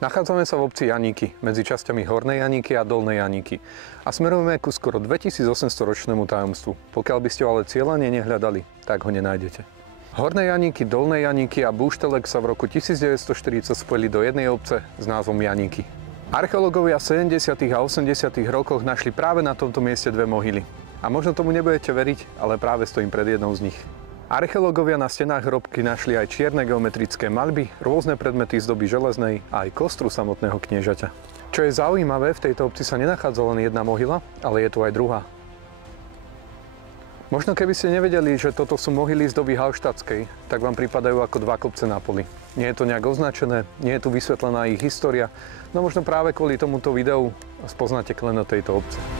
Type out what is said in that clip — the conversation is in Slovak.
Nachádzame sa v obci Janíky, medzi časťami Hornej Janíky a Dolnej Janíky. A smerujeme ku skoro 2800-ročnému tajomstvu. Pokiaľ by ste ho ale cieľane nehľadali, tak ho nenájdete. Horné Janíky, Dolné Janíky a Búštelek sa v roku 1940 spojili do jednej obce s názvom Janíky. Archeológovia v 70. a 80. rokoch našli práve na tomto mieste dve mohyly. A možno tomu nebudete veriť, ale práve stojím pred jednou z nich. Archeológovia na stenách hrobky našli aj čierne geometrické maľby, rôzne predmety z doby železnej a aj kostru samotného kniežaťa. Čo je zaujímavé, v tejto obci sa nenachádza len jedna mohyla, ale je tu aj druhá. Možno keby ste nevedeli, že toto sú mohyly z doby halštatskej, tak vám pripadajú ako dva kopce na poli. Nie je to nejak označené, nie je tu vysvetlená ich história, no možno práve kvôli tomuto videu spoznáte klenot tejto obce.